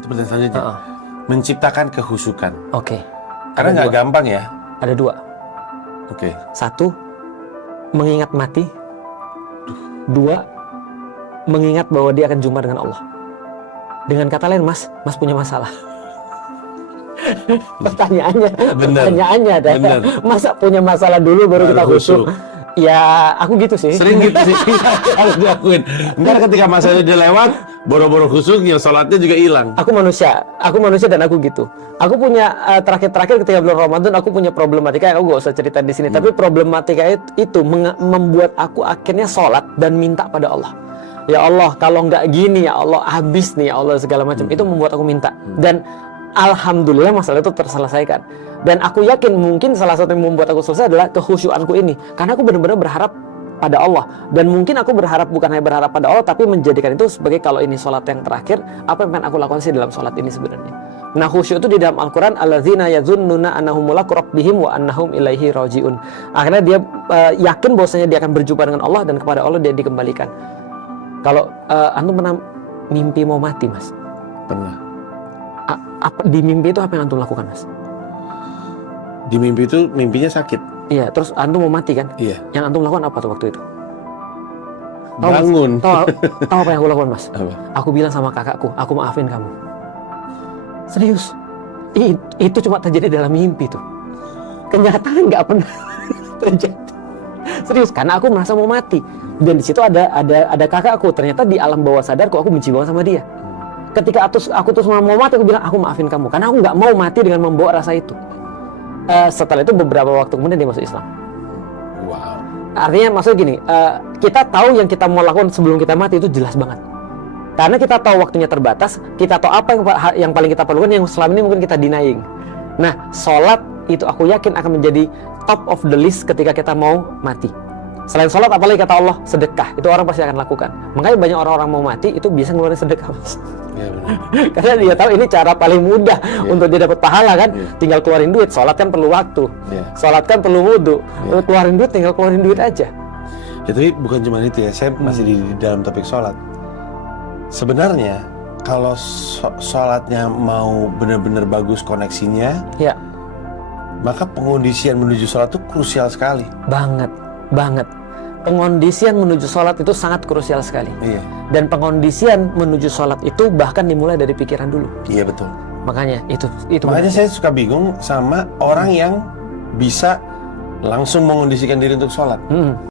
Itu pertanyaan selanjutnya. Menciptakan kehusukan. Oke. Karena nggak gampang ya. Ada 2. Oke. 1, mengingat mati. 2, mengingat bahwa dia akan jumpa dengan Allah. Dengan kata lain, Mas punya masalah. Pertanyaannya adalah, masa punya masalah dulu baru kita khusyuk? Ya, aku gitu sih. Sering gitu sih. Harus diakuin. Ntar ketika masanya udah lewat, boro-boro khusyuknya, sholatnya juga hilang. Aku manusia dan aku gitu. Aku punya terakhir ketika bulan Ramadan, aku punya problematika. Aku gak usah cerita di sini. Tapi problematika itu membuat aku akhirnya sholat dan minta pada Allah. Ya Allah, kalau nggak gini ya Allah, habis nih ya Allah, segala macam. Itu membuat aku minta. Dan alhamdulillah masalah itu terselesaikan. Dan aku yakin mungkin salah satu yang membuat aku selesai adalah kehusyuanku ini. Karena aku benar-benar berharap pada Allah. Dan mungkin aku berharap bukan hanya berharap pada Allah, tapi menjadikan itu sebagai kalau ini sholat yang terakhir, apa yang pengen aku lakukan sih dalam sholat ini sebenarnya. Nah, khusyuk itu di dalam Al-Quran, alladzina yazunnuna annahum mulaqu rabbihim wa annahum ilaihi rajiun. Akhirnya dia yakin bahwasanya dia akan berjumpa dengan Allah dan kepada Allah dia dikembalikan. Kalau antum pernah mimpi mau mati, Mas? Pernah. Di mimpi itu apa yang antum lakukan, Mas? Di mimpi itu mimpinya sakit. Iya, terus antum mau mati kan? Iya. Yang antum lakukan apa tuh waktu itu? Bangun. Tahu apa yang aku lakukan, Mas? Apa? Aku bilang sama kakakku, aku maafin kamu. Serius. Itu cuma terjadi dalam mimpi tuh. Kenyataan nggak pernah terjadi. Serius, karena aku merasa mau mati. Dan di situ ada kakakku. Ternyata di alam bawah sadarku aku benci banget sama dia. Ketika aku terus mau mati, aku bilang aku maafin kamu karena aku nggak mau mati dengan membawa rasa itu. Setelah itu beberapa waktu kemudian dia masuk Islam. Wow. Artinya maksudnya gini, kita tahu yang kita mau lakukan sebelum kita mati itu jelas banget. Karena kita tahu waktunya terbatas, kita tahu apa yang paling kita perlukan yang selama ini mungkin kita denying. Nah, sholat itu aku yakin akan menjadi top of the list ketika kita mau mati. Selain sholat, apalagi kata Allah, sedekah. Itu orang pasti akan lakukan. Makanya banyak orang-orang mau mati itu bisa ngeluarin sedekah, Mas. Ya, benar. Karena dia tahu ini cara paling mudah untuk dia dapat pahala kan. Tinggal keluarin duit. Sholat kan perlu waktu. Sholat kan perlu wudhu. Keluarin duit, tinggal keluarin duit aja. Ya, tapi bukan cuma itu ya. Saya masih di dalam topik sholat. Sebenarnya kalau sholatnya mau benar-benar bagus koneksinya, maka pengondisian menuju sholat itu krusial sekali. Banget. Pengondisian menuju sholat itu sangat krusial sekali. Iya. Dan pengondisian menuju sholat itu bahkan dimulai dari pikiran dulu. Iya, betul. Makanya itu. Makanya saya suka bingung sama orang yang bisa langsung mengondisikan diri untuk sholat.